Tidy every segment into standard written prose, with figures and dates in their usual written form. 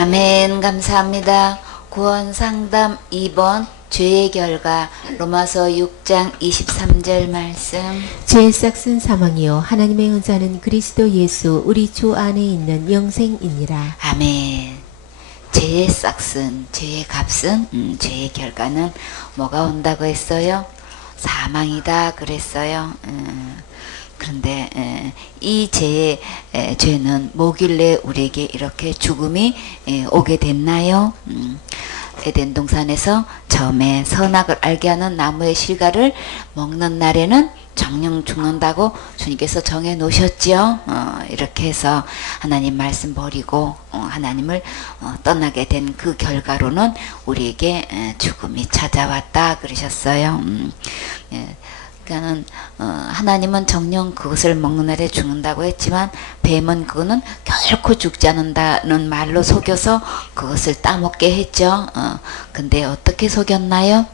아멘. 감사합니다. 구원상담 2번 죄의 결과 로마서 6장 23절 말씀. 죄의 싹은 사망이요 하나님의 은사는 그리스도 예수 우리 주 안에 있는 영생이니라. 아멘. 죄의 싹은, 죄의 값은, 죄의 결과는 뭐가 온다고 했어요? 사망이다 그랬어요. 그런데 이 죄는 뭐길래 우리에게 이렇게 죽음이 오게 됐나요? 에덴 동산에서 처음에 선악을 알게 하는 나무의 실과를 먹는 날에는 정령 죽는다고 주님께서 정해 놓으셨지요. 이렇게 해서 하나님 말씀 버리고 하나님을 떠나게 된 그 결과로는 우리에게 죽음이 찾아왔다 그러셨어요. 그러니까는 하나님은 정녕 그것을 먹는 날에 죽는다고 했지만 뱀은 그거는 결코 죽지 않는다는 말로 속여서 그것을 따먹게 했죠. 근데 어떻게 속였나요?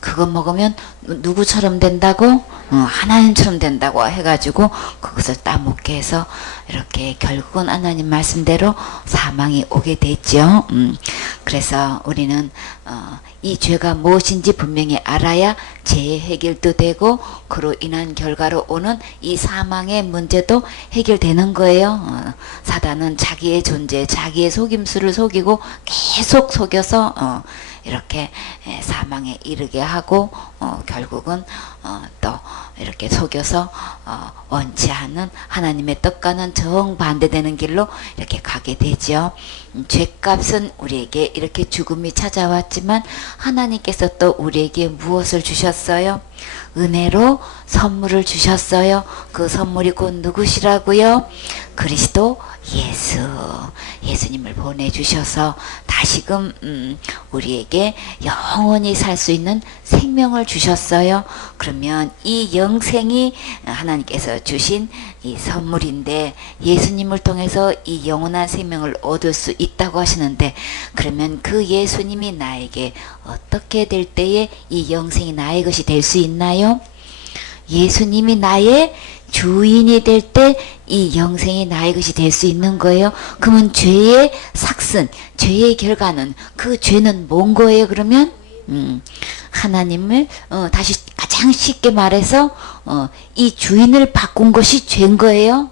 그거 먹으면 누구처럼 된다고? 하나님처럼 된다고 해가지고 그것을 따먹게 해서 이렇게 결국은 하나님 말씀대로 사망이 오게 됐죠. 그래서 우리는 이 죄가 무엇인지 분명히 알아야 죄의 해결도 되고 그로 인한 결과로 오는 이 사망의 문제도 해결되는 거예요. 사단은 자기의 존재, 자기의 속임수를 속이고 계속 속여서 이렇게 사망에 이르게 하고 결국은 또 이렇게 속여서 원치 않은 하나님의 뜻과는 정반대되는 길로 이렇게 가게 되죠. 죄값은 우리에게 이렇게 죽음이 찾아왔지만 하나님께서 또 우리에게 무엇을 주셨어요? 은혜로 선물을 주셨어요. 그 선물이 곧 누구시라고요? 그리스도 예수님을 보내주셔서 다시금 우리에게 영원히 살 수 있는 생명을 주셨어요. 그러면 이 영생이 하나님께서 주신 이 선물인데 예수님을 통해서 이 영원한 생명을 얻을 수 있다고 하시는데 그러면 그 예수님이 나에게 어떻게 될 때에 이 영생이 나의 것이 될 수 있나요? 예수님이 나의 주인이 될 때 이 영생이 나의 것이 될 수 있는 거예요. 그러면 죄의 삭슨, 죄의 결과는 그 죄는 뭔 거예요? 그러면 하나님을 다시 가장 쉽게 말해서 이 주인을 바꾼 것이 죄인 거예요.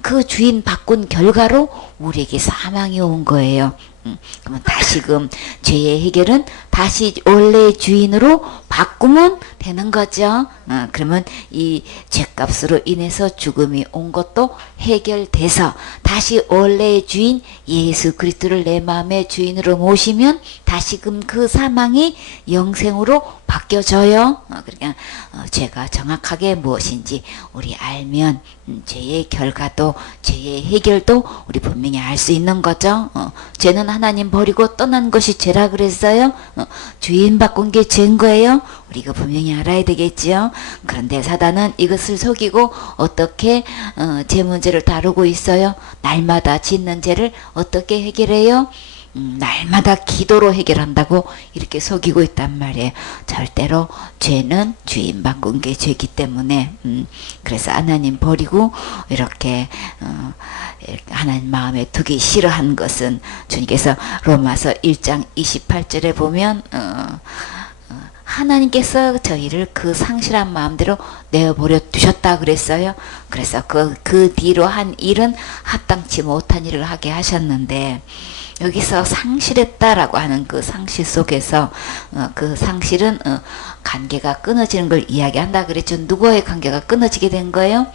그 주인 바꾼 결과로 우리에게 사망이 온 거예요. 그러면 다시금 죄의 해결은 다시 원래의 주인으로 바꾸면 되는 거죠. 그러면 이 죄값으로 인해서 죽음이 온 것도 해결돼서 다시 원래의 주인 예수 그리스도를 내 마음의 주인으로 모시면 다시금 그 사망이 영생으로 바뀌어져요. 그러니까 죄가 정확하게 무엇인지 우리 알면 죄의 결과도 죄의 해결도 우리 분명히 알 수 있는 거죠. 죄는 하나님 버리고 떠난 것이 죄라 그랬어요. 주인 바꾼 게 죄인 거예요. 우리가 분명히 알아야 되겠지요. 그런데 사단은 이것을 속이고 어떻게 죄 문제를 다루고 있어요. 날마다 짓는 죄를 어떻게 해결해요? 날마다 기도로 해결한다고 이렇게 속이고 있단 말이에요. 절대로 죄는 주인 바꾼 게 죄기 때문에 그래서 하나님 버리고 이렇게 하나님 마음에 두기 싫어한 것은 주님께서 로마서 1장 28절에 보면 하나님께서 저희를 그 상실한 마음대로 내어버려 두셨다 그랬어요. 그래서 그 뒤로 한 일은 합당치 못한 일을 하게 하셨는데 여기서 상실했다라고 하는 그 상실 속에서 그 상실은 관계가 끊어지는 걸 이야기한다 그랬죠. 누구와의 관계가 끊어지게 된 거예요?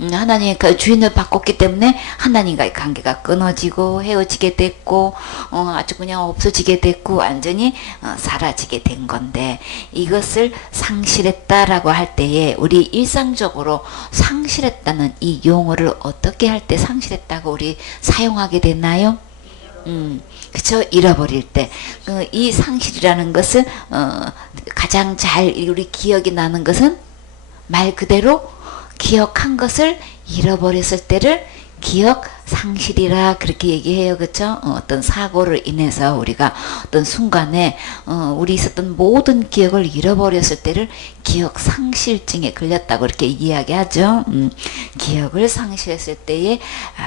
하나님의 그 주인을 바꿨기 때문에 하나님과의 관계가 끊어지고 헤어지게 됐고 아주 그냥 없어지게 됐고 완전히 사라지게 된 건데 이것을 상실했다라고 할 때에 우리 일상적으로 상실했다는 이 용어를 어떻게 할 때 상실했다고 우리 사용하게 됐나요? 그쵸? 잃어버릴 때. 이 상실이라는 것은, 가장 잘 우리 기억이 나는 것은 말 그대로 기억한 것을 잃어버렸을 때를 상실이라 그렇게 얘기해요. 그쵸? 어떤 사고를 인해서 우리가 어떤 순간에 우리 있었던 모든 기억을 잃어버렸을 때를 기억 상실증에 걸렸다고 이렇게 이야기하죠. 기억을 상실했을 때에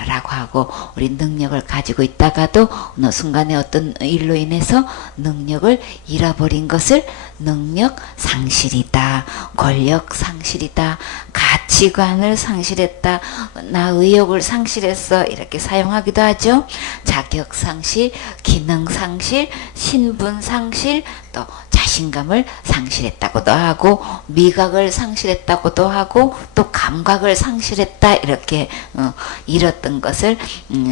라고 하고, 우리 능력을 가지고 있다가도 어느 순간에 어떤 일로 인해서 능력을 잃어버린 것을 능력 상실이다, 권력 상실이다, 가치관을 상실했다, 나 의욕을 상실했어, 이렇게 사용하기도 하죠. 자격 상실, 기능 상실, 신분 상실, 또 자신감을 상실했다고도 하고, 미각을 상실했다고도 하고, 또 감각을 상실했다, 이렇게 잃었던 것을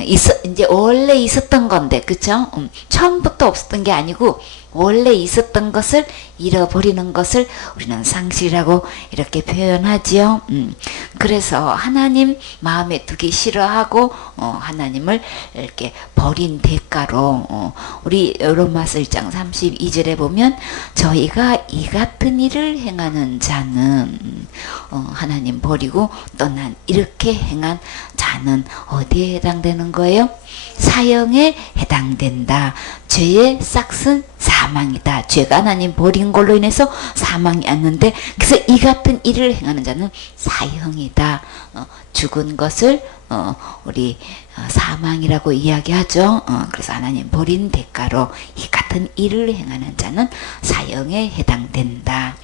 이제 원래 있었던 건데, 그쵸? 처음부터 없었던 게 아니고 원래 있었던 것을 잃어버리는 것을 우리는 상실이라고 이렇게 표현하지요. 그래서 하나님 마음에 두기 싫어하고 하나님을 이렇게 버린 대가로 우리 로마서 1장 32절에 보면, 저희가 이 같은 일을 행하는 자는 하나님 버리고 떠난, 이렇게 행한 자는 어디에 해당되는 거예요? 사형에 해당된다. 죄의 싹은 사망이다. 죄가 하나님 버린 걸로 인해서 사망이 왔는데, 그래서 이 같은 일을 행하는 자는 사형이다. 죽은 것을 우리 사망이라고 이야기하죠. 그래서 하나님 버린 대가로 이 같은 일을 행하는 자는 사형에 해당된다.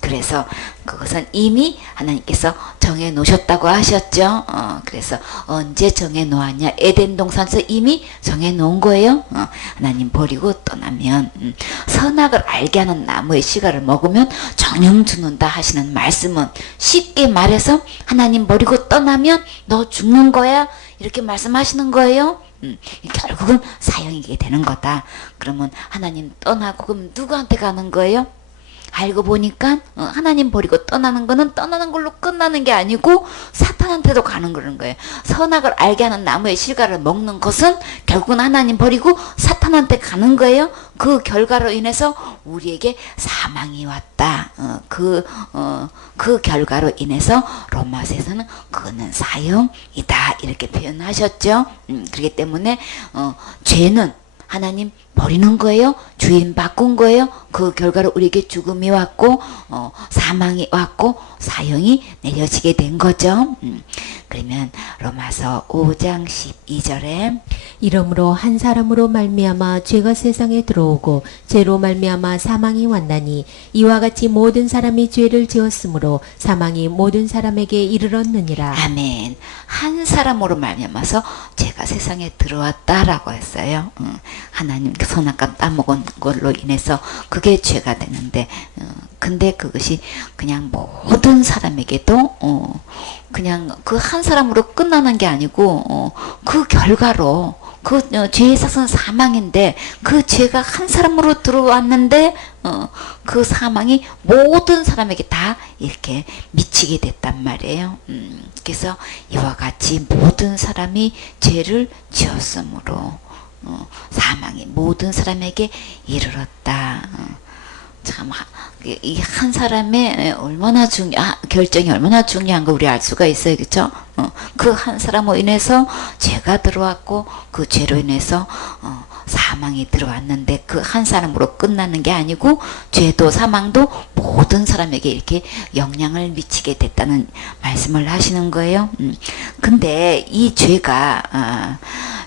그래서 그것은 이미 하나님께서 정해 놓으셨다고 하셨죠. 그래서 언제 정해 놓았냐? 에덴 동산에서 이미 정해 놓은 거예요. 하나님 버리고 떠나면 선악을 알게 하는 나무의 씨가를 먹으면 정령 죽는다 하시는 말씀은, 쉽게 말해서 하나님 버리고 떠나면 너 죽는 거야, 이렇게 말씀하시는 거예요. 결국은 사형이게 되는 거다. 그러면 하나님 떠나고 그럼 누구한테 가는 거예요? 알고 보니까 하나님 버리고 떠나는 거는 떠나는 걸로 끝나는 게 아니고 사탄한테도 가는 그런 거예요. 선악을 알게 하는 나무의 실과를 먹는 것은 결국은 하나님 버리고 사탄한테 가는 거예요. 그 결과로 인해서 우리에게 사망이 왔다. 그 결과로 인해서 로마서에서는 그거는 사형이다, 이렇게 표현하셨죠. 그렇기 때문에 죄는 하나님 버리는 거예요. 주인 바꾼 거예요. 그 결과로 우리에게 죽음이 왔고 사망이 왔고 사형이 내려지게 된 거죠. 그러면 로마서 5장 12절에 이러므로 한 사람으로 말미암아 죄가 세상에 들어오고 죄로 말미암아 사망이 왔나니, 이와 같이 모든 사람이 죄를 지었으므로 사망이 모든 사람에게 이르렀느니라. 아멘. 한 사람으로 말미암아서 죄가 세상에 들어왔다라고 했어요. 하나님 선악과 따먹은 걸로 인해서 그게 죄가 되는데, 근데 그것이 그냥 모든 사람에게도 그냥 그 한 사람으로 끝나는 게 아니고 그 결과로 그 죄의 삭은 사망인데, 그 죄가 한 사람으로 들어왔는데 그 사망이 모든 사람에게 다 이렇게 미치게 됐단 말이에요. 그래서 이와 같이 모든 사람이 죄를 지었으므로 사망이 모든 사람에게 이르렀다. 참, 이 한 사람의 얼마나 결정이 얼마나 중요한 거 우리 알 수가 있어요. 그쵸? 그 한 사람으로 인해서 죄가 들어왔고, 그 죄로 인해서 사망이 들어왔는데, 그 한 사람으로 끝나는 게 아니고 죄도 사망도 모든 사람에게 이렇게 영향을 미치게 됐다는 말씀을 하시는 거예요. 근데 이 죄가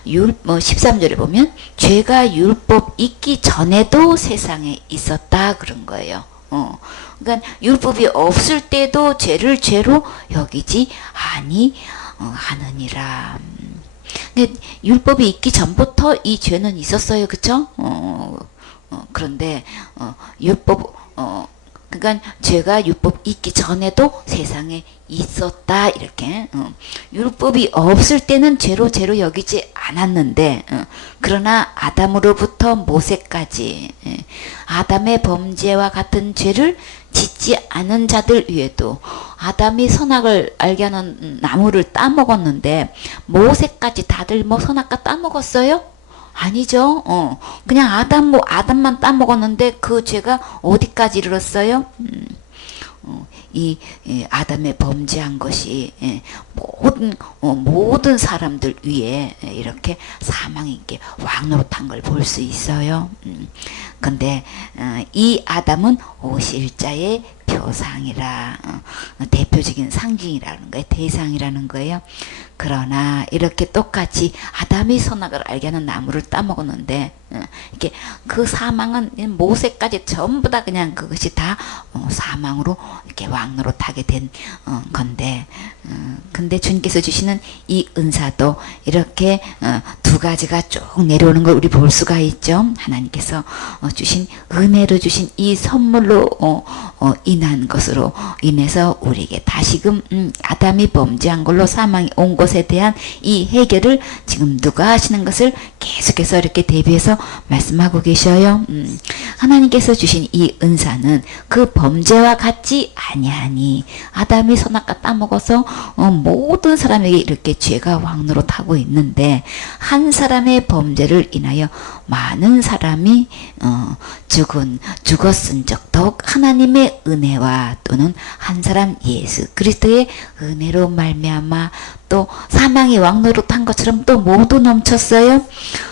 13절에 보면 죄가 율법 있기 전에도 세상에 있었다, 그런 거예요. 그러니까 율법이 없을 때도 죄를 죄로 여기지 아니하느니라. 근데 율법이 있기 전부터 이 죄는 있었어요, 그쵸? 그런데 그러니까 죄가 율법 있기 전에도 세상에 있었다, 이렇게. 율법이 없을 때는 죄로 여기지 않았는데, 그러나 아담으로부터 모세까지 아담의 범죄와 같은 죄를 짓지 않은 자들 위에도, 아담이 선악을 알게 하는 나무를 따먹었는데 모세까지 다들 선악과 따먹었어요? 아니죠. 그냥 아담만 따먹었는데 그 죄가 어디까지 이르렀어요? 아담의 범죄한 것이 모든 사람들 위에 이렇게 사망이 이렇게 왕노릇한 걸 볼 수 있어요. 근데 이 아담은 오실자의 표상이라 대표적인 상징이라는 거예요. 대상이라는 거예요. 그러나 이렇게 똑같이 아담이 선악을 알게 하는 나무를 따먹었는데 이렇게 그 사망은 모세까지 전부 다 그냥 그것이 다 사망으로 이렇게 왕노릇하게 된 건데 근데 주님께서 주시는 이 은사도 이렇게 두 가지가 쭉 내려오는 걸 우리 볼 수가 있죠. 하나님께서 주신 은혜로 주신 이 선물로 인한 것으로 인해서 우리에게 다시금 아담이 범죄한 걸로 사망이 온 것에 대한 이 해결을 지금 누가 하시는 것을 계속해서 이렇게 대비해서 말씀하고 계셔요. 하나님께서 주신 이 은사는 그 범죄와 같지 아니하니 아담이 선악과 따먹어서 모든 사람에게 이렇게 죄가 왕노릇하고 있는데 한 사람의 범죄를 인하여 많은 사람이 죽었은즉 더욱 하나님의 은혜와 또는 한 사람 예수 그리스도의 은혜로 말미암아 또 사망이 왕노릇한 것처럼 또 모두 넘쳤어요.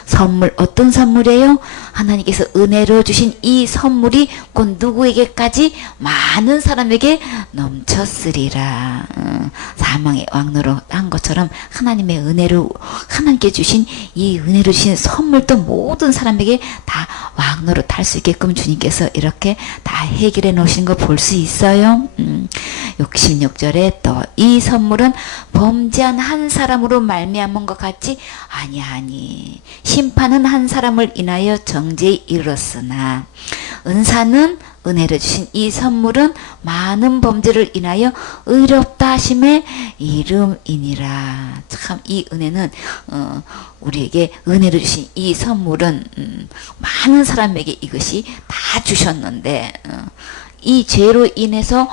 선물 어떤 선물이에요? 하나님께서 은혜로 주신 이 선물이 곧 누구에게까지 많은 사람에게 넘쳤으리라. 사망의 왕노릇한 것처럼 하나님의 은혜로 하나님께 주신 이 은혜로 주신 선물도 모든 사람에게 다 왕노릇할 수 있게끔 주님께서 이렇게 다 해결해 놓으신 거 볼 수 있어요. 66절에 또 이 선물은 범죄한 한 사람으로 말미암은 것 같지 아니하니 심판은 한 사람을 인하여 정죄에 이르렀으나 은사는 은혜를 주신 이 선물은 많은 범죄를 인하여 의롭다 하심의 이름이니라. 참 이 은혜는 우리에게 은혜를 주신 이 선물은 많은 사람에게 이것이 다 주셨는데 이 죄로 인해서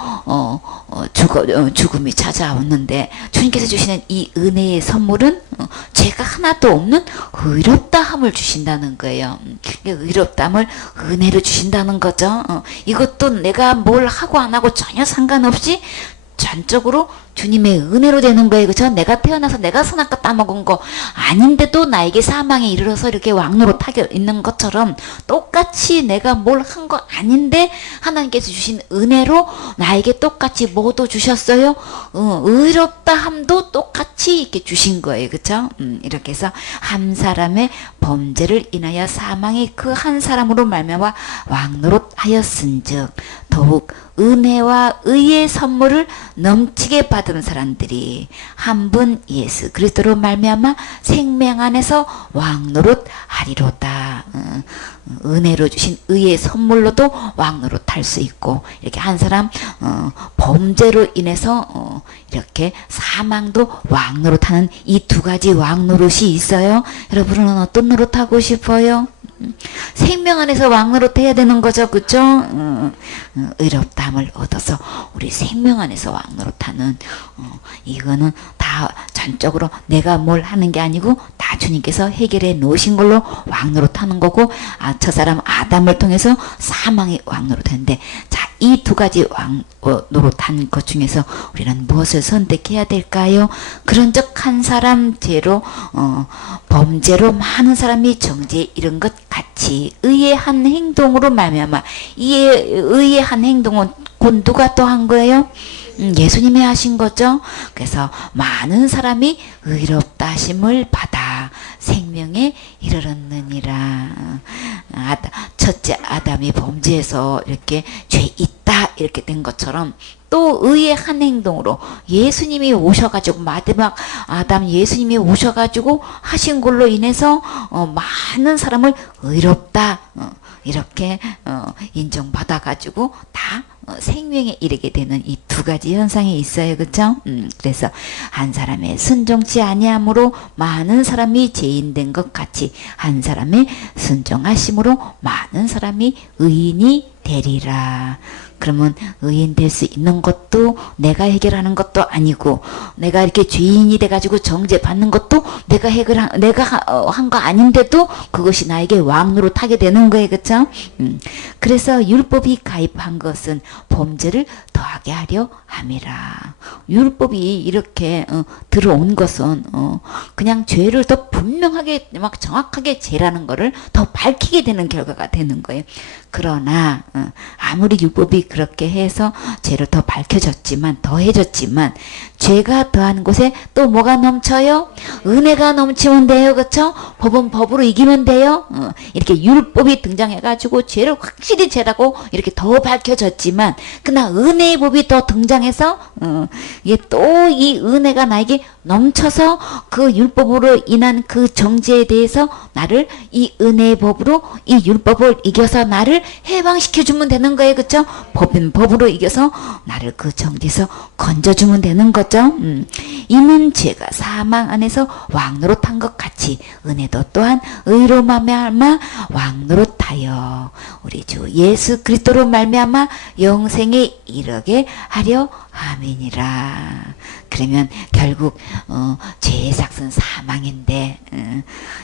죽음이 찾아왔는데 주님께서 주시는 이 은혜의 선물은 죄가 하나도 없는 의롭다함을 주신다는 거예요. 의롭다함을 은혜로 주신다는 거죠. 이것도 내가 뭘 하고 안 하고 전혀 상관없이 전적으로 주님의 은혜로 되는 거예요. 그죠? 내가 태어나서 내가 선악과 따먹은 거 아닌데도 나에게 사망에 이르러서 이렇게 왕노릇하게 있는 것처럼 똑같이 내가 뭘 한 거 아닌데 하나님께서 주신 은혜로 나에게 똑같이 뭐도 주셨어요? 의롭다 함도 똑같이 이렇게 주신 거예요. 그죠? 이렇게 해서 한 사람의 범죄를 인하여 사망이 그 한 사람으로 말미암아 왕노릇하였은즉 더욱 은혜와 의의 선물을 넘치게 받은 사람들이 한 분 예수 그리스도로 말미암아 생명 안에서 왕노릇하리로다. 은혜로 주신 의의 선물로도 왕노릇할 수 있고 이렇게 한 사람 범죄로 인해서 이렇게 사망도 왕노릇하는 이 두 가지 왕노릇이 있어요. 여러분은 어떤 노릇하고 싶어요? 생명 안에서 왕노릇해야 되는 거죠. 그죠? 의롭다함을 얻어서 우리 생명 안에서 왕노릇하는 이거는 다 전적으로 내가 뭘 하는 게 아니고 다 주님께서 해결해 놓으신 걸로 왕노릇하는 거고 저 사람 아담을 통해서 사망이 왕노릇하는데 자, 이 두 가지 왕노릇한 것 중에서 우리는 무엇을 선택해야 될까요? 그런즉 한 사람 죄로 범죄로 많은 사람이 정죄에 이른 것 같이 의의 한 행동으로 말미암아 이 의의 한 행동은 곧 누가 또 한 거예요? 예수님이 하신 거죠. 그래서 많은 사람이 의롭다 하심을 받아 생명에 이르렀느니라. 첫째 아담이 범죄해서 이렇게 죄 있다 이렇게 된 것처럼 또 의의 한 행동으로 예수님이 오셔가지고 마지막 아담 예수님이 오셔가지고 하신 걸로 인해서 많은 사람을 의롭다 이렇게 인정받아가지고 다 생명에 이르게 되는 이 두 가지 현상이 있어요. 그렇죠? 그래서 한 사람의 순종치 아니함으로 많은 사람이 죄인된 것 같이 한 사람의 순종하심으로 많은 사람이 의인이 되리라. 그러면 의인 될 수 있는 것도 내가 해결하는 것도 아니고, 내가 이렇게 죄인이 돼가지고 정죄 받는 것도 내가 한 거 아닌데도 그것이 나에게 왕노릇 하게 되는 거예요. 그쵸? 그래서 율법이 가입한 것은 범죄를 더하게 하려 함이라. 율법이 이렇게 들어온 것은 그냥 죄를 더 분명하게 막 정확하게 죄라는 거를 더 밝히게 되는 결과가 되는 거예요. 그러나 아무리 율법이 그렇게 해서 죄를 더 밝혀졌지만, 더해졌지만, 죄가 더한 곳에 또 뭐가 넘쳐요? 은혜가 넘치면 돼요. 그쵸? 법은 법으로 이기면 돼요. 이렇게 율법이 등장해가지고 죄를 확실히 죄라고 이렇게 더 밝혀졌지만, 그러나 은혜의 법이 더 등장해서 이게 또 이 은혜가 나에게 넘쳐서 그 율법으로 인한 그 정죄에 대해서 나를 이 은혜의 법으로 이 율법을 이겨서 나를 해방시켜주면 되는 거예요. 그쵸? 법은 법으로 이겨서 나를 그 정죄에서 건져주면 되는 거죠. 이는 죄가 사망 안에서 왕노릇한 것 같이 은혜도 또한 의로 말미암아 왕노릇하여 우리 주 예수 그리스도로 말미암아 영생에 이르게 하려 함이니라. 그러면 결국 죄의 삭은 사망인데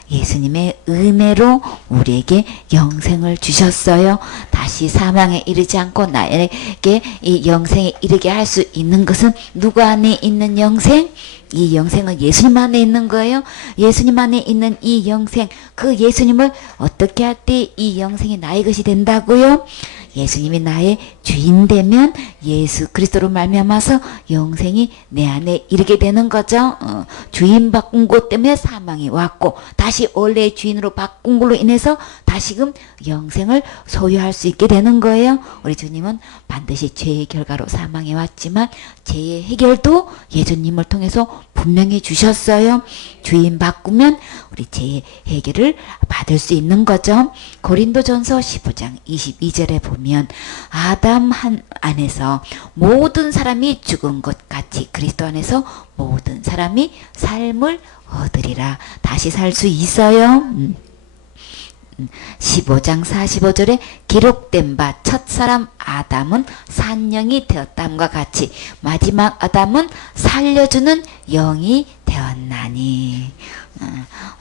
예수님의 은혜로 우리에게 영생을 주셨어요. 다시 사망에 이르지 않고 나에게 이 영생에 이르게 할 수 있는 것은 누구 안에 있는 영생? 이 영생은 예수님 안에 있는 거예요. 예수님 안에 있는 이 영생, 그 예수님을 어떻게 할 때 이 영생이 나의 것이 된다고요? 예수님이 나의 주인 되면 예수 그리스도로 말미암아서 영생이 내 안에 이르게 되는 거죠. 주인 바꾼 것 때문에 사망이 왔고, 다시 원래의 주인으로 바꾼 걸로 인해서 다시금 영생을 소유할 수 있게 되는 거예요. 우리 주님은 반드시 죄의 결과로 사망에 왔지만 죄의 해결도 예수님을 통해서 분명히 주셨어요. 주인 바꾸면 우리 죄의 해결을 받을 수 있는 거죠. 고린도전서 15장 22절에 보면 아담 안에서 모든 사람이 죽은 것 같이 그리스도 안에서 모든 사람이 삶을 얻으리라. 다시 살 수 있어요. 15장 45절에 기록된 바 첫사람 아담은 산영이 되었담과 같이 마지막 아담은 살려주는 영이 되었나니.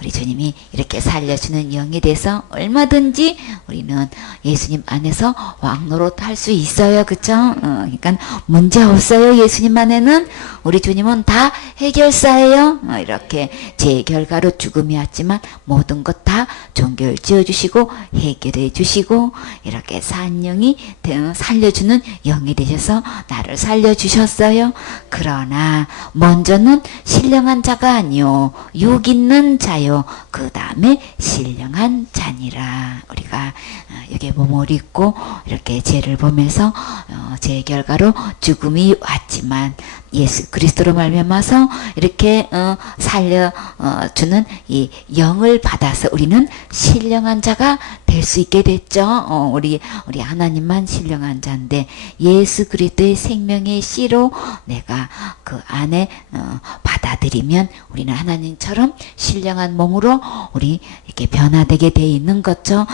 우리 주님이 이렇게 살려주는 영이 돼서 얼마든지 우리는 예수님 안에서 왕노릇 할 수 있어요. 그쵸? 그러니까 문제 없어요. 예수님 안에는. 우리 주님은 다 해결사예요. 이렇게 제 결과로 죽음이 왔지만 모든 것 다 종결 지어주시고 해결해 주시고 이렇게 산영이 살려주는 영이 되셔서 나를 살려주셨어요. 그러나 먼저는 신령한 자가 아니요 육 있는 자요 그 다음에 신령한 자니라. 우리가 여기에 몸을 입고 이렇게 죄를 보면서 죄 결과로 죽음이 왔지만 예수 그리스도로 말미암아서 이렇게 살려주는 이 영을 받아서 우리는 신령한 자가 될 수 있게 됐죠. 우리 하나님만 신령한 자인데 예수 그리스도의 생명의 씨로 내가 그 안에 받아들이면 우리는 하나님처럼 신령한 몸으로 우리 이렇게 변화되게 돼 있는 거죠.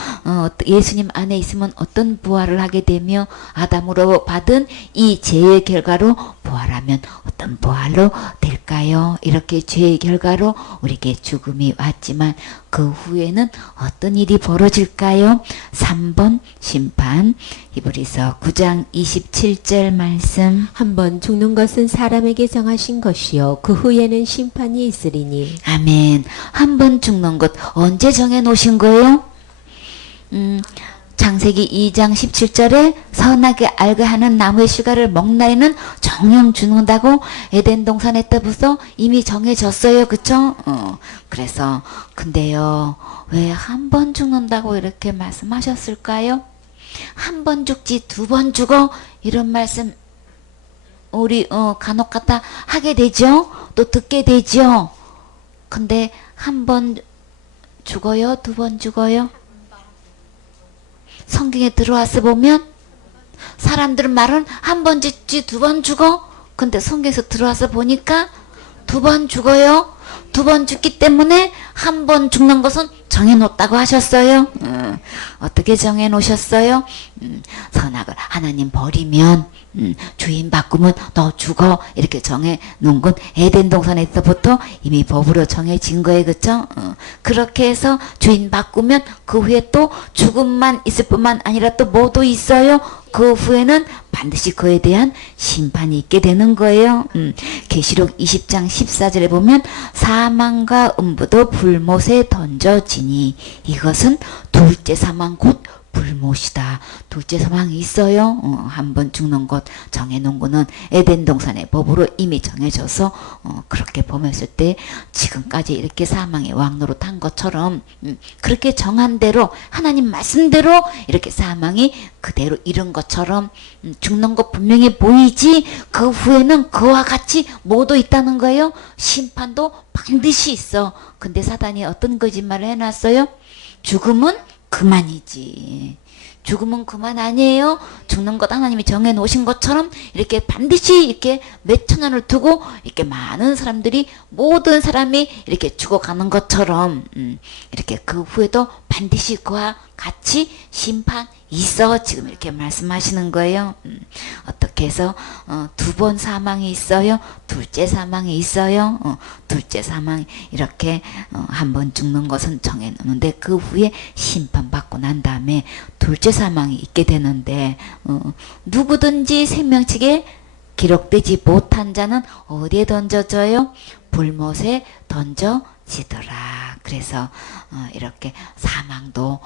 예수님 안에 있으면 어떤 부활을 하게 되며 아담으로 받은 이 죄의 결과로 부활하면 어떤 부활로 될까요? 이렇게 죄의 결과로 우리에게 죽음이 왔지만 그 후에는 어떤 일이 벌어질까요? 3번 심판. 히브리서 9장 27절 말씀. 한 번 죽는 것은 사람에게 정하신 것이요 그 후에는 심판이 있으리니. 아멘. 한 번 죽는 것 언제 정해 놓으신 거예요? 창세기 2장 17절에 선하게 알게 하는 나무의 실과를 먹나이는 정령 죽는다고 에덴 동산에 때부터 이미 정해졌어요. 그쵸? 그래서 근데요 왜 한 번 죽는다고 이렇게 말씀하셨을까요? 한 번 죽지 두 번 죽어 이런 말씀 우리 간혹 가다 하게 되죠. 또 듣게 되죠. 근데 한 번 죽어요? 두 번 죽어요? 성경에 들어와서 보면 사람들은 말은 한 번 죽지 두 번 죽어. 근데 성경에서 들어와서 보니까 두 번 죽어요. 두 번 죽기 때문에 한 번 죽는 것은 정해놓았다고 하셨어요? 어떻게 정해놓으셨어요? 선악을 하나님 버리면 주인 바꾸면 너 죽어, 이렇게 정해놓은 건 에덴 동산에서부터 이미 법으로 정해진 거예요. 그쵸? 그렇게 해서 주인 바꾸면 그 후에 또 죽음만 있을 뿐만 아니라 또 뭐도 있어요? 그 후에는 반드시 그에 대한 심판이 있게 되는 거예요. 계시록 20장 14절에 보면 사망과 음부도 불못에 던져지니 이것은 둘째 사망 곧 불못이다. 둘째 사망이 있어요. 한번 죽는 것 정해놓은 거는 에덴 동산의 법으로 이미 정해져서 그렇게 범했을 때 지금까지 이렇게 사망의 왕노릇 한 것처럼 그렇게 정한 대로 하나님 말씀대로 이렇게 사망이 그대로 이른 것처럼 죽는 것 분명히 보이지 그 후에는 그와 같이 뭐도 있다는 거예요. 심판도 반드시 있어. 근데 사단이 어떤 거짓말을 해놨어요? 죽음은 그만이지. 죽음은 그만 아니에요. 죽는 것 하나님이 정해 놓으신 것처럼 이렇게 반드시 이렇게 몇천 년을 두고 이렇게 많은 사람들이 모든 사람이 이렇게 죽어가는 것처럼 이렇게 그 후에도 반드시 그와 같이 심판 있어. 지금 이렇게 말씀하시는 거예요. 어떻게 해서 두 번 사망이 있어요. 둘째 사망이 있어요. 둘째 사망 이렇게 한 번 죽는 것은 정해놓는데 그 후에 심판받고 난 다음에 둘째 사망이 있게 되는데 누구든지 생명책에 기록되지 못한 자는 어디에 던져져요? 불못에 던져지더라. 그래서 이렇게 사망도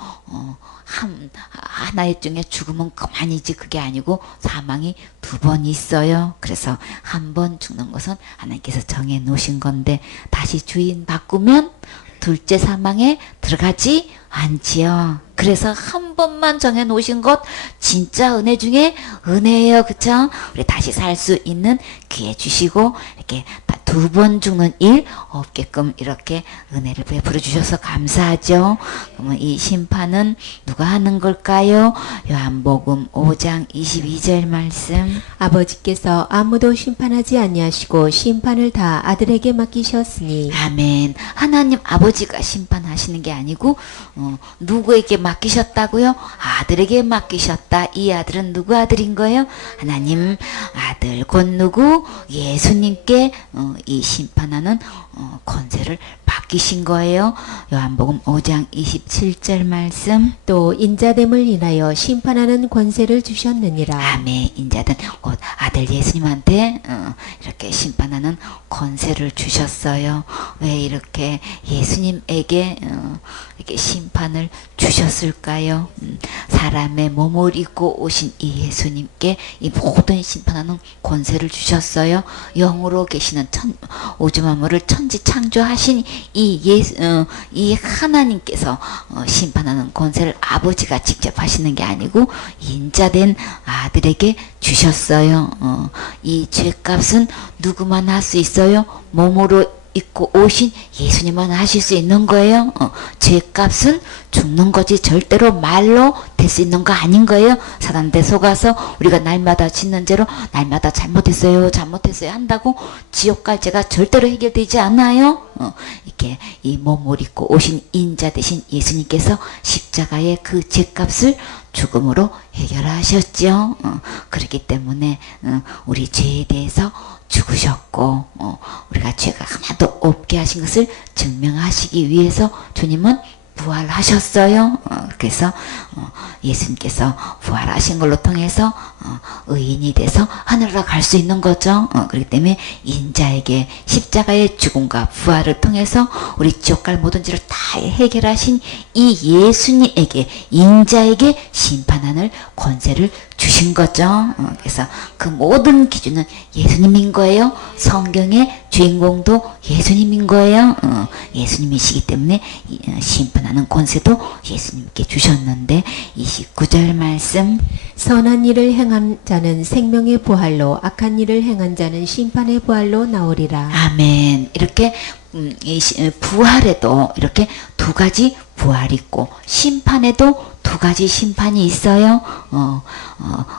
하나의 중에 죽음은 그만이지 그게 아니고 사망이 두 번 있어요. 그래서 한 번 죽는 것은 하나님께서 정해 놓으신 건데 다시 주인 바꾸면 둘째 사망에 들어가지 않지요. 그래서 한 번만 정해 놓으신 것 진짜 은혜 중에 은혜예요. 그쵸? 우리 다시 살 수 있는 기회 주시고 이렇게 두 번 죽는 일 없게끔 이렇게 은혜를 베풀어 주셔서 감사하죠. 그러면 이 심판은 누가 하는 걸까요? 요한복음 5장 22절 말씀. 아버지께서 아무도 심판하지 아니하시고 심판을 다 아들에게 맡기셨으니. 아멘. 하나님 아버지가 심판하시는 게 아니고 누구에게 맡기셨다고요? 아들에게 맡기셨다. 이 아들은 누구 아들인 거예요? 하나님 아들 곧 누구? 예수님께 이 심판하는 권세를 맡기신 거예요. 요한복음 5장 27절 말씀. 또 인자됨을 인하여 심판하는 권세를 주셨느니라. 아멘. 인자된 곧 아들 예수님한테 이렇게 심판하는 권세를 주셨어요. 왜 이렇게 예수님에게 이렇게 심판을 주셨을까요? 사람의 몸을 입고 오신 이 예수님께 이 모든 심판하는 권세를 주셨어요. 영으로 계시는 오주 만물을 천지 창조하신 이 하나님께서 심판하는 권세를 아버지가 직접 하시는 게 아니고 인자된 아들에게 주셨어요. 이 죄값은 누구만 할 수 있어요? 몸으로 입고 오신 예수님만 하실 수 있는 거예요. 죄값은 죽는 거지 절대로 말로 될 수 있는 거 아닌 거예요. 사단한테 속아서 우리가 날마다 짓는 죄로 날마다 잘못했어요 한다고 지옥 갈 죄가 절대로 해결되지 않아요. 이렇게 이 몸을 입고 오신 인자 되신 예수님께서 십자가의 그 죄값을 죽음으로 해결하셨죠. 그렇기 때문에 우리 죄에 대해서 죽으셨고 우리가 죄가 하나도 없게 하신 것을 증명하시기 위해서 주님은 부활하셨어요. 그래서 예수님께서 부활하신 걸로 통해서 의인이 돼서 하늘로 갈 수 있는 거죠. 그렇기 때문에 인자에게 십자가의 죽음과 부활을 통해서 우리 지옥 갈 모든 죄를 다 해결하신 이 예수님에게 인자에게 심판하는 권세를 주신 거죠. 그래서 그 모든 기준은 예수님인 거예요. 성경의 주인공도 예수님인 거예요. 예수님이시기 때문에 심판하는 권세도 예수님께 주셨는데 29절 말씀. 선한 일을 행한 자는 생명의 부활로 악한 일을 행한 자는 심판의 부활로 나오리라. 아멘. 이렇게 부활에도 이렇게 두 가지 부활이 있고 심판에도 두 가지 심판이 있어요.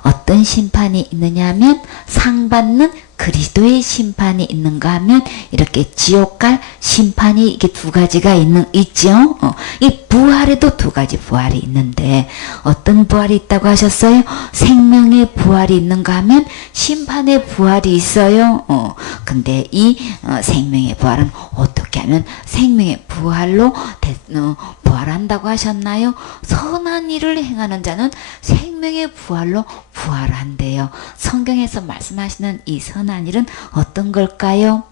어떤 심판이 있느냐 하면 상 받는 그리스도의 심판이 있는가 하면 이렇게 지옥 갈 심판이 이게 두 가지가 있죠. 이 부활에도 두 가지 부활이 있는데 어떤 부활이 있다고 하셨어요? 생명의 부활이 있는가 하면 심판의 부활이 있어요. 근데 이 생명의 부활은 어떻게 하면 생명의 부활로 부활한다고 하셨나요? 선한 일을 행하는 자는 생명의 부활로 부활한대요. 성경에서 말씀하시는 이 선한 일은 어떤 걸까요?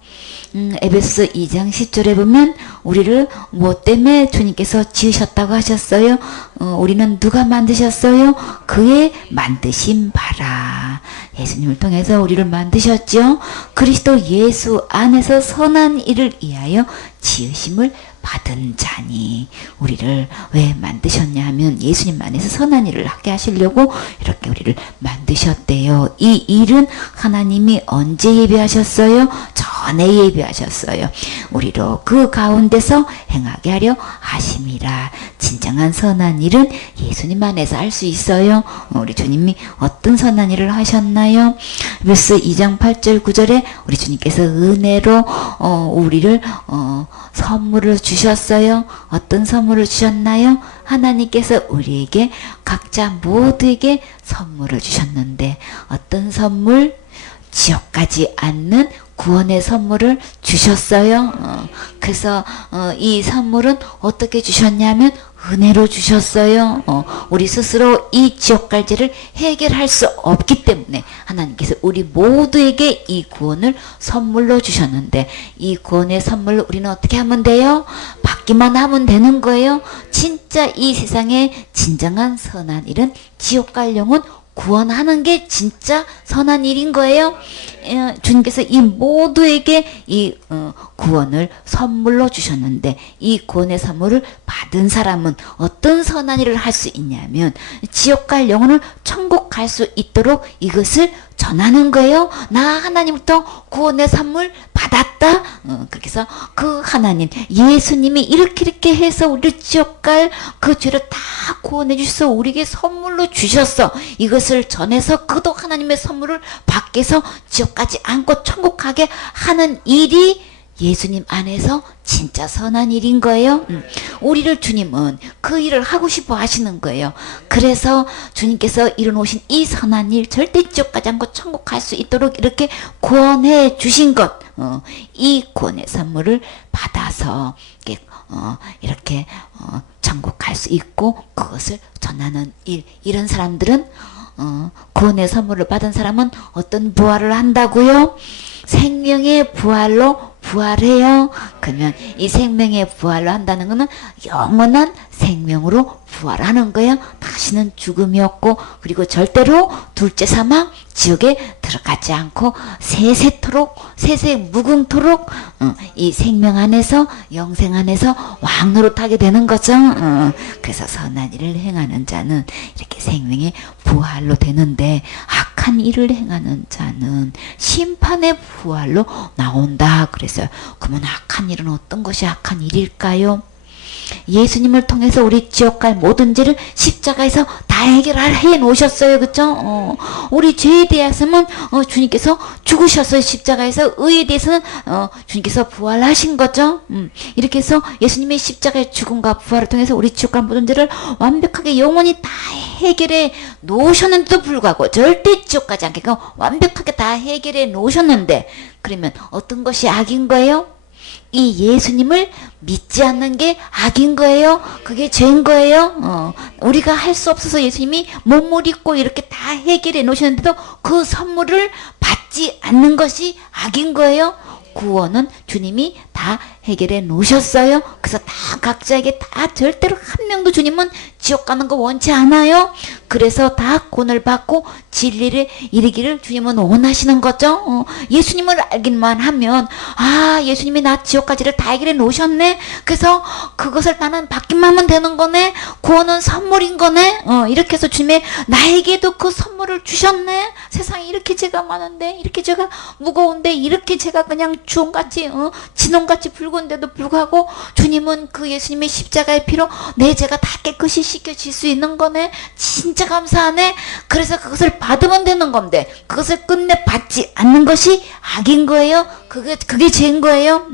에베소서 2장 10절에 보면 우리를 뭐 때문에 주님께서 지으셨다고 하셨어요? 우리는 누가 만드셨어요? 그의 만드신 바라. 예수님을 통해서 우리를 만드셨죠? 그리스도 예수 안에서 선한 일을 위하여 지으심을 받은 자니. 우리를 왜 만드셨냐 하면 예수님 안에서 선한 일을 하게 하시려고 이렇게 우리를 만드셨대요. 이 일은 하나님이 언제 예비하셨어요? 전에 예비하셨어요. 우리로 그 가운데서 행하게 하려 하심이라. 진정한 선한 일은 예수님 안에서 할 수 있어요. 우리 주님이 어떤 선한 일을 하셨나요? 에베소 2장 8절 9절에 우리 주님께서 은혜로 우리를 선물을 주셨어요. 어떤 선물을 주셨나요? 하나님께서 우리에게 각자 모두에게 선물을 주셨는데 어떤 선물? 지옥 가지 않는 구원의 선물을 주셨어요. 그래서 이 선물은 어떻게 주셨냐면 은혜로 주셨어요. 우리 스스로 이 지옥 갈지를 해결할 수 없기 때문에 하나님께서 우리 모두에게 이 구원을 선물로 주셨는데 이 구원의 선물을 우리는 어떻게 하면 돼요? 받기만 하면 되는 거예요. 진짜 이 세상에 진정한 선한 일은 지옥 갈 영혼 구원하는 게 진짜 선한 일인 거예요. 주님께서 이 모두에게 이 구원을 선물로 주셨는데 이 구원의 선물을 받은 사람은 어떤 선한 일을 할 수 있냐면 지옥 갈 영혼을 천국 갈 수 있도록 이것을 전하는 거예요. 나 하나님부터 구원의 선물 받았다. 그렇게 해서 그 하나님 예수님이 이렇게 해서 우리를 지옥 갈 그 죄를 다 구원해 주셔서 우리에게 선물로 주셨어. 이것을 전해서 그도 하나님의 선물을 받게 해서 지옥 가지 않고 천국 가게 하는 일이 예수님 안에서 진짜 선한 일인 거예요. 우리를 주님은 그 일을 하고 싶어 하시는 거예요. 그래서 주님께서 이뤄놓으신 이 선한 일 절대 지옥 가지 않고 천국 갈 수 있도록 이렇게 구원해 주신 것, 이 구원의 선물을 받아서 이렇게 천국 갈 수 있고 그것을 전하는 일, 이런 사람들은 구원의 선물을 받은 사람은 어떤 부활을 한다고요? 생명의 부활로 부활해요. 그러면 이 생명의 부활로 한다는 것은 영원한 생명으로 부활하는 거예요. 다시는 죽음이 없고 그리고 절대로 둘째 사망 지옥에 들어가지 않고 세세토록 세세무궁토록 이 생명 안에서 영생 안에서 왕노릇하게 되는 거죠. 그래서 선한 일을 행하는 자는 이렇게 생명의 부활로 되는데 악한 일을 행하는 자는 심판의 부활로 나온다. 그래서 그러면 악한 일은 어떤 것이 악한 일일까요? 예수님을 통해서 우리 지옥 갈 모든 죄를 십자가에서 다 해결해 놓으셨어요. 그쵸? 우리 죄에 대해서는 주님께서 죽으셨어요. 십자가에서. 의에 대해서는 주님께서 부활하신 거죠. 이렇게 해서 예수님의 십자가의 죽음과 부활을 통해서 우리 지옥 갈 모든 죄를 완벽하게 영원히 다 해결해 놓으셨는데도 불구하고 절대 지옥 가지 않게 완벽하게 다 해결해 놓으셨는데 그러면 어떤 것이 악인 거예요? 이 예수님을 믿지 않는 게 악인 거예요. 그게 죄인 거예요. 우리가 할 수 없어서 예수님이 몸을 입고 이렇게 다 해결해 놓으셨는데도 그 선물을 받지 않는 것이 악인 거예요. 구원은 주님이 다 해결해 놓으셨어요. 그래서 다 각자에게 다 절대로 한 명도 주님은 지옥 가는 거 원치 않아요. 그래서 다 구원을 받고 진리를 이루기를 주님은 원하시는 거죠. 예수님을 알기만 하면 예수님이 나 지옥 가지를 다 해결해 놓으셨네. 그래서 그것을 나는 받기만 하면 되는 거네. 구원은 선물인 거네. 이렇게 해서 주님이 나에게도 그 선물을 주셨네. 세상에 이렇게 죄가 많은데 이렇게 죄가 무거운데 이렇게 죄가 그냥 주홍같이 진홍같이 붉은데도 불구하고 주님은 그 예수님의 십자가의 피로 내 죄가 다 깨끗이 씻겨질 수 있는 거네. 진짜 감사하네. 그래서 그것을 받으면 되는 건데 그것을 끝내 받지 않는 것이 악인 거예요. 그게 죄인 거예요.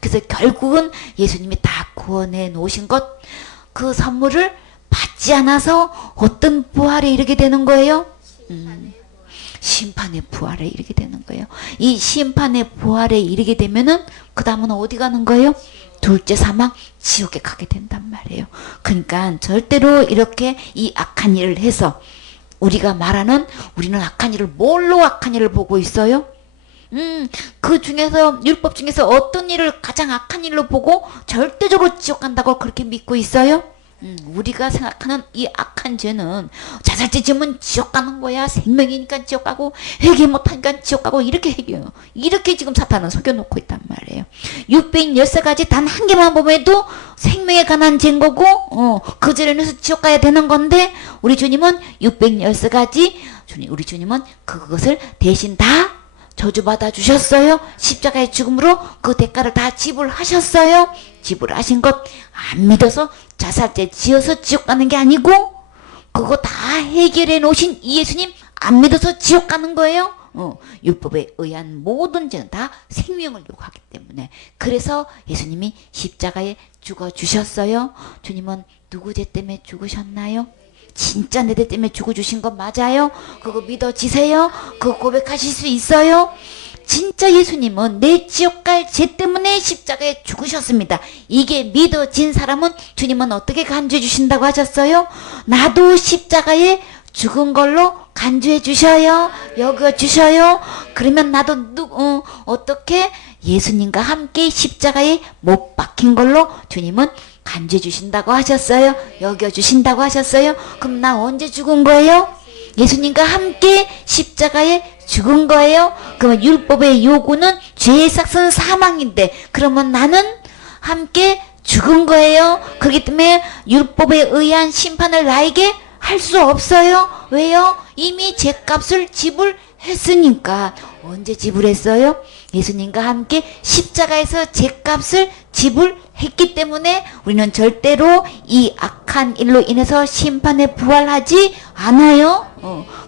그래서 결국은 예수님이 다 구원해 놓으신 것, 그 선물을 받지 않아서 어떤 부활에 이르게 되는 거예요? 심판의 부활에 이르게 되는 거예요. 이 심판의 부활에 이르게 되면은 그 다음은 어디 가는 거예요? 둘째 사망, 지옥에 가게 된단 말이에요. 그러니까 절대로 이렇게 이 악한 일을 해서 우리가 말하는, 우리는 악한 일을 뭘로 악한 일을 보고 있어요? 그 중에서 율법 중에서 어떤 일을 가장 악한 일로 보고 절대적으로 지옥 간다고 그렇게 믿고 있어요? 우리가 생각하는 이 악한 죄는 자살죄 지으면 지옥 가는 거야. 생명이니까 지옥 가고 회개 못하니까 지옥 가고 이렇게 해요. 이렇게 지금 사탄은 속여놓고 있단 말이에요. 613가지 단 한 개만 보면도 생명에 관한 죄인 거고 그 죄를 인해서 지옥 가야 되는 건데 우리 주님은 613가지 우리 주님은 그것을 대신 다 저주받아 주셨어요. 십자가의 죽음으로 그 대가를 다 지불하셨어요. 지불하신 것 안 믿어서 자살죄 지어서 지옥 가는 게 아니고 그거 다 해결해 놓으신 이 예수님 안 믿어서 지옥 가는 거예요. 율법에 의한 모든 죄는 다 생명을 요구하기 때문에 그래서 예수님이 십자가에 죽어 주셨어요. 주님은 누구 죄 때문에 죽으셨나요? 진짜 내 죄 때문에 죽어주신 거 맞아요? 그거 믿어지세요? 그거 고백하실 수 있어요? 진짜 예수님은 내 지옥 갈 죄 때문에 십자가에 죽으셨습니다. 이게 믿어진 사람은 주님은 어떻게 간주해 주신다고 하셨어요? 나도 십자가에 죽은 걸로 간주해 주셔요. 여겨 주셔요. 그러면 나도 어떻게 예수님과 함께 십자가에 못 박힌 걸로 주님은 간주해 주신다고 하셨어요. 여겨 주신다고 하셨어요. 그럼 나 언제 죽은 거예요? 예수님과 함께 십자가에 죽은 거예요. 그러면 율법의 요구는 죄의 삭은 사망인데 그러면 나는 함께 죽은 거예요. 그렇기 때문에 율법에 의한 심판을 나에게 할 수 없어요. 왜요? 이미 죄값을 지불했으니까. 언제 지불했어요? 예수님과 함께 십자가에서 죄값을 지불했기 때문에 우리는 절대로 이 악한 일로 인해서 심판에 부활하지 않아요.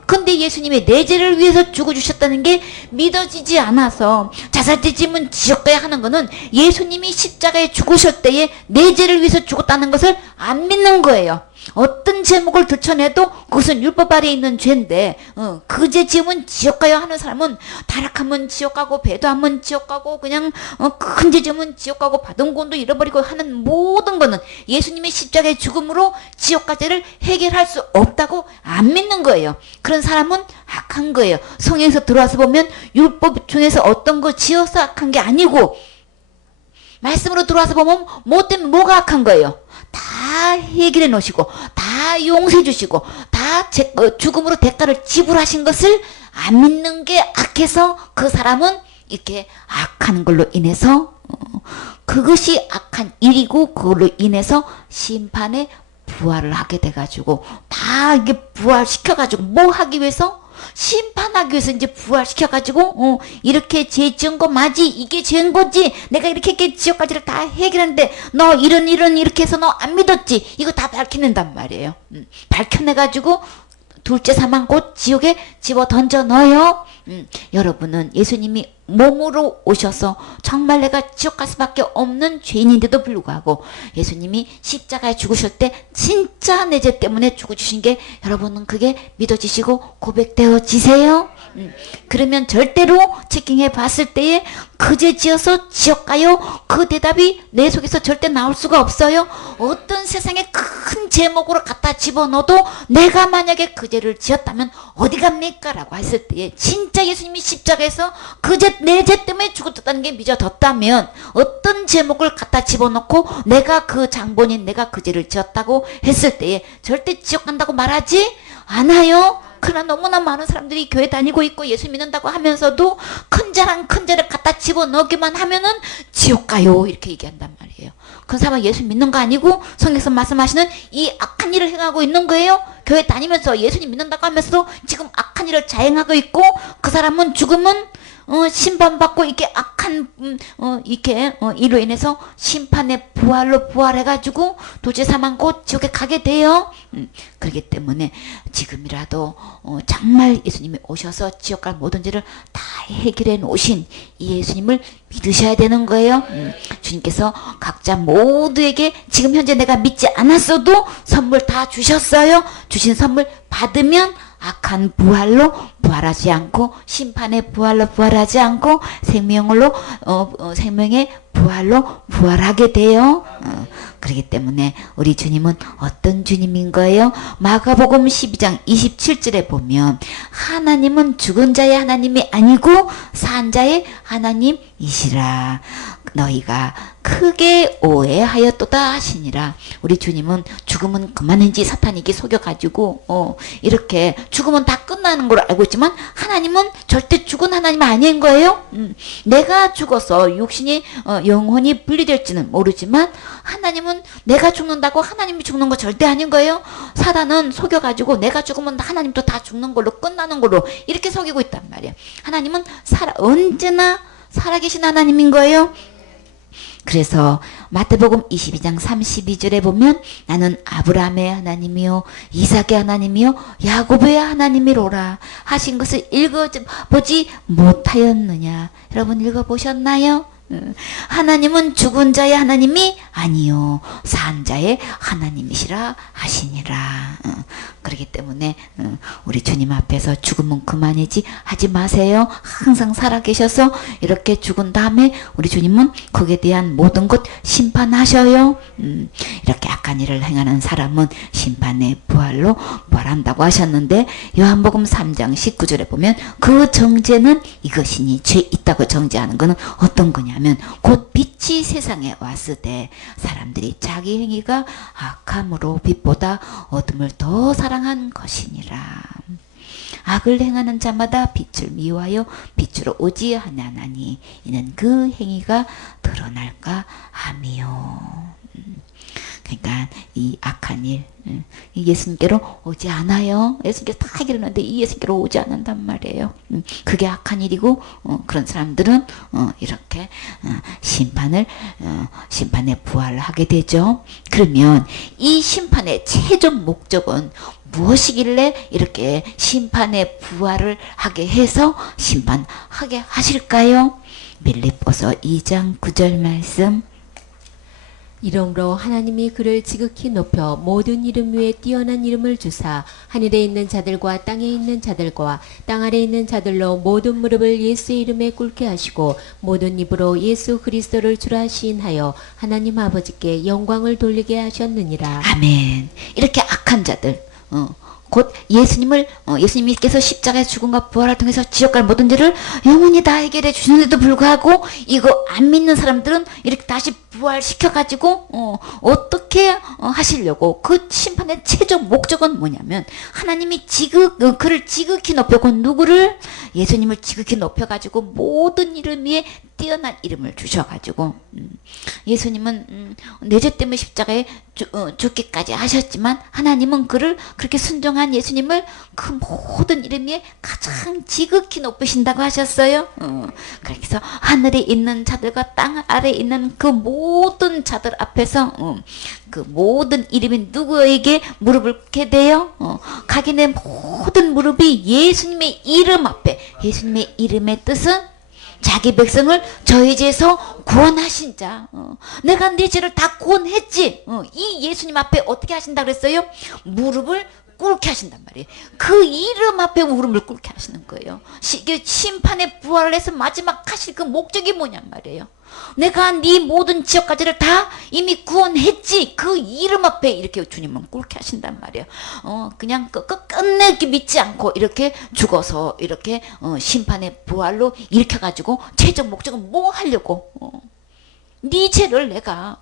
근데 예수님이 내 죄를 위해서 죽어주셨다는 게 믿어지지 않아서 자살죄 지으면 지옥 가야 하는 거는 예수님이 십자가에 죽으실 때에 내 죄를 위해서 죽었다는 것을 안 믿는 거예요. 어떤 제목을 들춰내도 그것은 율법 아래에 있는 죄인데 그 죄 지으면 지옥 가야 하는 사람은 타락하면 지옥 가고 배도하면 지옥 가고 그냥 큰 죄 지으면 지옥 가고 받은 구원도 잃어버리고 하는 모든 거는 예수님의 십자가의 죽음으로 지옥 가죄를 해결할 수 없다고 안 믿는 거예요. 그런 사람은 악한 거예요. 성경에서 들어와서 보면 율법 중에서 어떤 거 지어서 악한 게 아니고 말씀으로 들어와서 보면 뭐 때문에 뭐가 악한 거예요? 다 해결해 놓으시고 다 용서해 주시고 다 죽음으로 대가를 지불하신 것을 안 믿는 게 악해서 그 사람은 이렇게 악한 걸로 인해서 그것이 악한 일이고 그걸로 인해서 심판에 부활을 하게 돼가지고 다 이게 부활시켜가지고 뭐 하기 위해서? 심판하기 위해서 이제 부활시켜가지고 이렇게 죄 지은 거 맞지? 이게 죄인 거지? 내가 이렇게 지옥까지를 다 해결했는데 너 이런 이렇게 해서 너 안 믿었지? 이거 다 밝혀낸단 말이에요. 밝혀내가지고 둘째 사망 곧 지옥에 집어 던져 넣어요. 여러분은 예수님이 몸으로 오셔서 정말 내가 지옥 갈 수밖에 없는 죄인인데도 불구하고 예수님이 십자가에 죽으실 때 진짜 내 죄 때문에 죽어주신 게 여러분은 그게 믿어지시고 고백되어지세요? 그러면 절대로 체킹해 봤을 때에 그 죄 지어서 지옥 가요? 그 대답이 내 속에서 절대 나올 수가 없어요. 어떤 세상에 큰 제목으로 갖다 집어넣어도 내가 만약에 그 죄를 지었다면 어디 갑니까? 라고 했을 때에 진짜 예수님이 십자가에서 그 죄 내 죄 때문에 죽었다는 게 믿어졌다면 어떤 제목을 갖다 집어넣고 내가 그 장본인 내가 그 죄를 지었다고 했을 때에 절대 지옥 간다고 말하지 않아요. 그러나 너무나 많은 사람들이 교회 다니고 있고 예수 믿는다고 하면서도 큰 죄랑 큰 죄를 갖다 집어넣기만 하면은 지옥 가요 이렇게 얘기한단 말이에요. 그 사람은 예수 믿는 거 아니고 성경에서 말씀하시는 이 악한 일을 행하고 있는 거예요. 교회 다니면서 예수님 믿는다고 하면서도 지금 악한 일을 자행하고 있고 그 사람은 죽으면 심판받고 이렇게 악한 이로 인해서 심판의 부활로 부활해가지고 도저히 사망 곧 지옥에 가게 돼요. 그렇기 때문에 지금이라도 정말 예수님이 오셔서 지옥 갈 모든 죄를 다 해결해 놓으신 이 예수님을 믿으셔야 되는 거예요. 주님께서 각자 모두에게 지금 현재 내가 믿지 않았어도 선물 다 주셨어요. 주신 선물 받으면 악한 부활로 부활하지 않고 심판의 부활로 부활하지 않고 생명으로 생명의 부활로 부활하게 돼요. 그렇기 때문에 우리 주님은 어떤 주님인 거예요? 마가복음 12장 27절에 보면 하나님은 죽은 자의 하나님이 아니고 산 자의 하나님이시라. 너희가 크게 오해하였도다 하시니라. 우리 주님은 죽음은 그만인지 사탄에게 속여가지고 이렇게 죽음은 다 끝나는 걸 알고 있지만 하나님은 절대 죽은 하나님이 아닌 거예요. 내가 죽어서 육신이 영혼이 분리될지는 모르지만 하나님은 내가 죽는다고 하나님이 죽는 거 절대 아닌 거예요. 사단은 속여가지고 내가 죽으면 하나님도 다 죽는 걸로 끝나는 걸로 이렇게 속이고 있단 말이에요. 하나님은 언제나 살아계신 하나님인 거예요. 그래서 마태복음 22장 32절에 보면 나는 아브라함의 하나님이요 이삭의 하나님이요 야곱의 하나님이로라 하신 것을 읽어보지 못하였느냐. 여러분 읽어보셨나요? 하나님은 죽은 자의 하나님이 아니요 산 자의 하나님이시라 하시니라. 그렇기 때문에 우리 주님 앞에서 죽으면 그만이지 하지 마세요. 항상 살아계셔서 이렇게 죽은 다음에 우리 주님은 거기에 대한 모든 것 심판하셔요. 이렇게 악한 일을 행하는 사람은 심판의 부활로 부활한다고 하셨는데 요한복음 3장 19절에 보면 그 정죄는 이것이니 죄 있다고 정죄하는 것은 어떤 거냐면 곧 빛이 세상에 왔을 때 사람들이 자기 행위가 악함으로 빛보다 어둠을 더 사랑한 것이니라. 악을 행하는 자마다 빛을 미워하여 빛으로 오지 아니하나니 이는 그 행위가 드러날까 함이요. 그러니까 이 악한 일 예수님께로 오지 않아요. 예수님께서 다 해결했는데 이 예수님께로 오지 않는단 말이에요. 그게 악한 일이고 그런 사람들은 이렇게 심판의 부활을 하게 되죠. 그러면 이 심판의 최종 목적은 무엇이길래 이렇게 심판의 부활을 하게 해서 심판하게 하실까요? 빌립보서 2장 9절 말씀. 이러므로 하나님이 그를 지극히 높여 모든 이름 위에 뛰어난 이름을 주사 하늘에 있는 자들과 땅에 있는 자들과 땅 아래 있는 자들로 모든 무릎을 예수의 이름에 꿇게 하시고 모든 입으로 예수 그리스도를 주라 시인하여 하나님 아버지께 영광을 돌리게 하셨느니라. 아멘. 이렇게 악한 자들 곧 예수님께서 십자가의 죽음과 부활을 통해서 지옥 갈 모든 죄를 영원히 다 해결해 주셨는데도 불구하고 이거 안 믿는 사람들은 이렇게 다시 부활시켜가지고 어떻게 하시려고 그 심판의 최종 목적은 뭐냐면 하나님이 그를 지극히 높여고 누구를 예수님을 지극히 높여가지고 모든 이름 위에 뛰어난 이름을 주셔가지고 예수님은 내 죄 때문에 십자가에 죽기까지 하셨지만 하나님은 그를 그렇게 순종한 예수님을 그 모든 이름 위에 가장 지극히 높으신다고 하셨어요. 그래서 하늘에 있는 자들과 땅 아래에 있는 그 모든 자들 앞에서 그 모든 이름이 누구에게 무릎을 꿇게 돼요? 각인의 모든 무릎이 예수님의 이름 앞에 예수님의 이름의 뜻은 자기 백성을 저희 죄에서 구원하신 자. 내가 네 죄를 다 구원했지. 이 예수님 앞에 어떻게 하신다 그랬어요? 무릎을 꿇게 하신단 말이에요. 그 이름 앞에 무릎을 꿇게 하시는 거예요. 심판의 부활을 해서 마지막 하실 그 목적이 뭐냔 말이에요. 내가 네 모든 지역까지를 다 이미 구원했지. 그 이름 앞에 이렇게 주님은 꿇게 하신단 말이에요. 그냥 끝내 이렇게 믿지 않고 이렇게 죽어서 이렇게 심판의 부활로 일으켜가지고 최종 목적은 뭐 하려고? 네 죄를 내가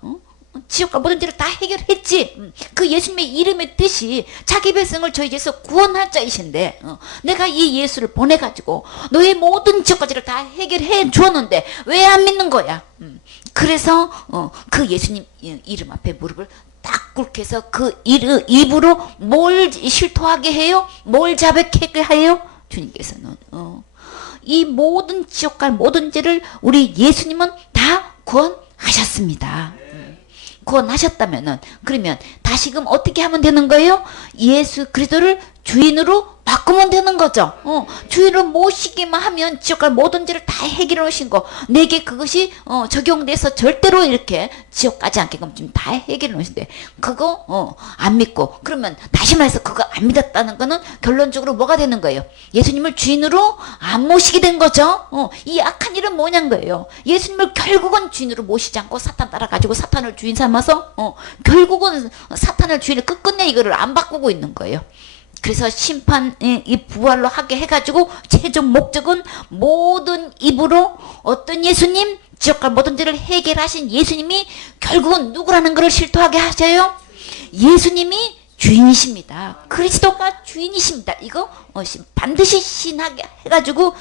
지옥과 모든 죄를 다 해결했지. 그 예수님의 이름의 뜻이 자기 백성을 저희 죄에서 구원할 자이신데 내가 이 예수를 보내가지고 너의 모든 지옥까지를 다 해결해 주었는데 왜 안 믿는 거야? 그래서 그 예수님 이름 앞에 무릎을 딱 꿇게 해서 그 입으로 뭘 실토하게 해요? 뭘 자백하게 해요? 주님께서는 이 모든 지옥 갈 모든 죄를 우리 예수님은 다 구원하셨습니다. 구원하셨다면은 그러면 다시금 어떻게 하면 되는 거예요? 예수 그리스도를 주인으로 바꾸면 되는 거죠. 주인으로 모시기만 하면 지옥 갈 모든 죄를 다 해결해 오신 거, 내게 그것이 적용돼서 절대로 이렇게 지옥 가지 않게끔 지금 다 해결해 오신대. 그거 안 믿고, 그러면 다시 말해서 그거 안 믿었다는 거는 결론적으로 뭐가 되는 거예요? 예수님을 주인으로 안 모시게 된 거죠. 이 악한 일은 뭐냐는 거예요. 예수님을 결국은 주인으로 모시지 않고 사탄 따라가지고 사탄을 주인 삼아서 결국은 사탄을 주인을 끝끝내 이거를 안 바꾸고 있는 거예요. 그래서 심판 이 부활로 하게 해가지고 최종 목적은 모든 입으로 어떤 예수님, 지옥과 모든 죄를 해결하신 예수님이 결국은 누구라는 것을 실토하게 하셔요? 예수님이 주인이십니다. 그리스도가 주인이십니다. 이거 반드시 신하게 해가지고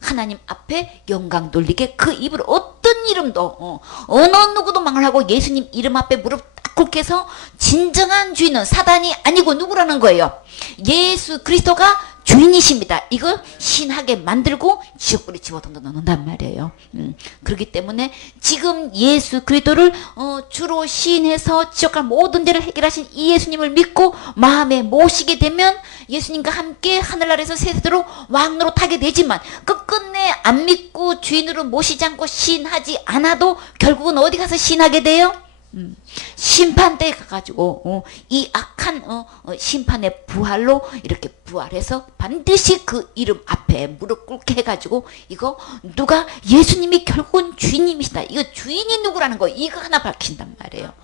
하나님 앞에 영광 돌리게 그 입으로 어떤 이름도 어느 누구도 망을하고 예수님 이름 앞에 무릎 딱 꿇게 해서 진정한 주인은 사단이 아니고 누구라는 거예요? 예수 그리스도가 주인이십니다. 이거 신하게 만들고 지옥불에 집어던져 넣는단 말이에요. 그렇기 때문에 지금 예수 그리스도를 주로 시인해서 지옥갈 모든 죄를 해결하신 이 예수님을 믿고 마음에 모시게 되면 예수님과 함께 하늘나라에서 세세대로 왕으로 타게 되지만 끝끝내 안 믿고 주인으로 모시지 않고 시인하지 않아도 결국은 어디 가서 시인하게 돼요? 심판대에 가가지고 이 악한 심판의 부활로 이렇게 부활해서 반드시 그 이름 앞에 무릎 꿇게 해가지고 이거 누가 예수님이 결국은 주인님이시다, 이거 주인이 누구라는 거 이거 하나 밝힌단 말이에요.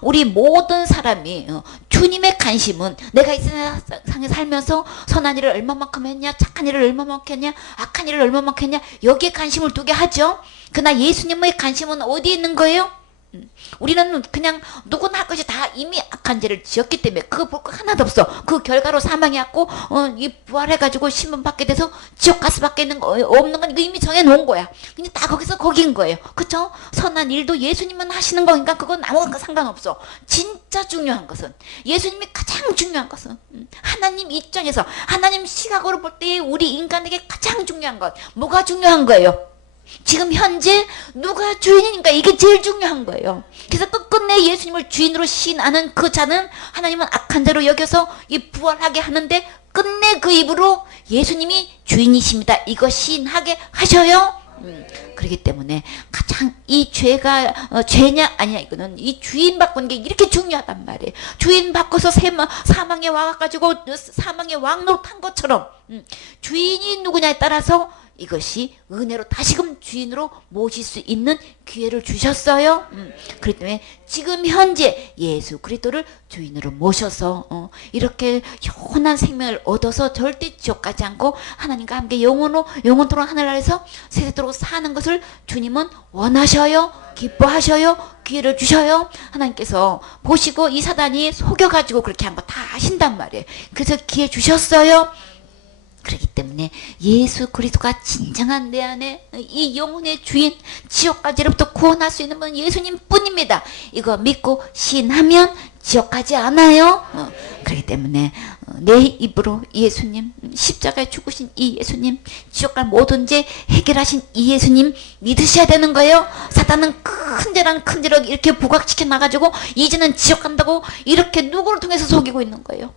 우리 모든 사람이 주님의 관심은 내가 이 세상에 살면서 선한 일을 얼마만큼 했냐, 착한 일을 얼마만큼 했냐, 악한 일을 얼마만큼 했냐, 여기에 관심을 두게 하죠. 그러나 예수님의 관심은 어디에 있는 거예요? 우리는 그냥 누구나 할 것이 다 이미 악한 죄를 지었기 때문에 그거 볼 거 하나도 없어. 그 결과로 사망해갖고 이 부활해가지고 신분 받게 돼서 지옥 가서 밖에 있는 거 없는 건 이거 이미 정해놓은 거야. 그냥 다 거기서 거긴 거예요. 그쵸? 선한 일도 예수님만 하시는 거니까 그건 아무것도 상관없어. 진짜 중요한 것은, 예수님이 가장 중요한 것은 하나님 입장에서 하나님 시각으로 볼 때 우리 인간에게 가장 중요한 것 뭐가 중요한 거예요? 지금 현재 누가 주인이니까 이게 제일 중요한 거예요. 그래서 끝끝내 예수님을 주인으로 시인하는 그 자는 하나님은 악한 자로 여겨서 이 부활하게 하는데 끝내 그 입으로 예수님이 주인이십니다 이거 시인하게 하셔요. 그렇기 때문에 가장 이 죄가 죄냐 아니냐 이거는 이 주인 바꾸는 게 이렇게 중요하단 말이에요. 주인 바꿔서 사망에 와가지고 사망의 왕노릇 한 것처럼 주인이 누구냐에 따라서 이것이 은혜로 다시금 주인으로 모실 수 있는 기회를 주셨어요. 그렇기 때문에 지금 현재 예수 그리스도를 주인으로 모셔서 이렇게 영원한 생명을 얻어서 절대 지옥 가지 않고 하나님과 함께 영원토록 하늘나라에서 세세토록 사는 것을 주님은 원하셔요. 기뻐하셔요. 기회를 주셔요. 하나님께서 보시고 이 사단이 속여가지고 그렇게 한 거 다 아신단 말이에요. 그래서 기회 주셨어요. 그렇기 때문에 예수 그리스도가 진정한 내 안에 이 영혼의 주인, 지옥까지로부터 구원할 수 있는 분은 예수님 뿐입니다. 이거 믿고 신하면 지옥 가지 않아요. 그렇기 때문에 내 입으로 예수님, 십자가에 죽으신 이 예수님, 지옥 갈 모든 죄 해결하신 이 예수님 믿으셔야 되는 거예요. 사탄은 큰 죄랑 큰 죄를 이렇게 부각시켜 나가지고 이제는 지옥 간다고 이렇게 누구를 통해서 속이고 있는 거예요.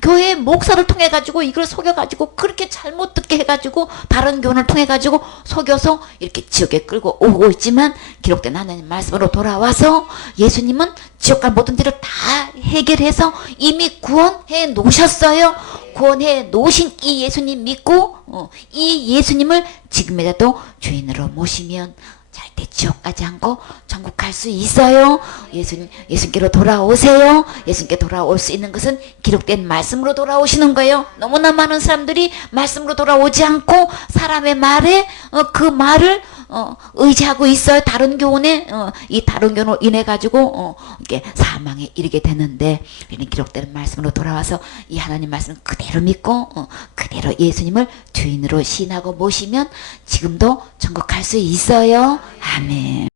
교회 목사를 통해 가지고 이걸 속여 가지고 그렇게 잘못 듣게 해 가지고 다른 교훈을 통해 가지고 속여서 이렇게 지옥에 끌고 오고 있지만 기록된 하나님 말씀으로 돌아와서 예수님은 지옥 갈 모든 죄를 다 해결해서 이미 구원해 놓으셨어요. 구원해 놓으신 이 예수님 믿고 이 예수님을 지금이라도 주인으로 모시면 절대 지옥 가지 않고 천국 갈 수 있어요. 예수님께로 돌아오세요. 예수님께 돌아올 수 있는 것은 기록된 말씀으로 돌아오시는 거예요. 너무나 많은 사람들이 말씀으로 돌아오지 않고 사람의 말에 그 말을 의지하고 있어요. 다른 교훈에 이 다른 교훈으로 인해 가지고 이게 사망에 이르게 되는데 우리는 기록된 말씀으로 돌아와서 이 하나님 말씀을 그대로 믿고 그대로 예수님을 주인으로 신하고 모시면 지금도 천국 갈 수 있어요. 아멘.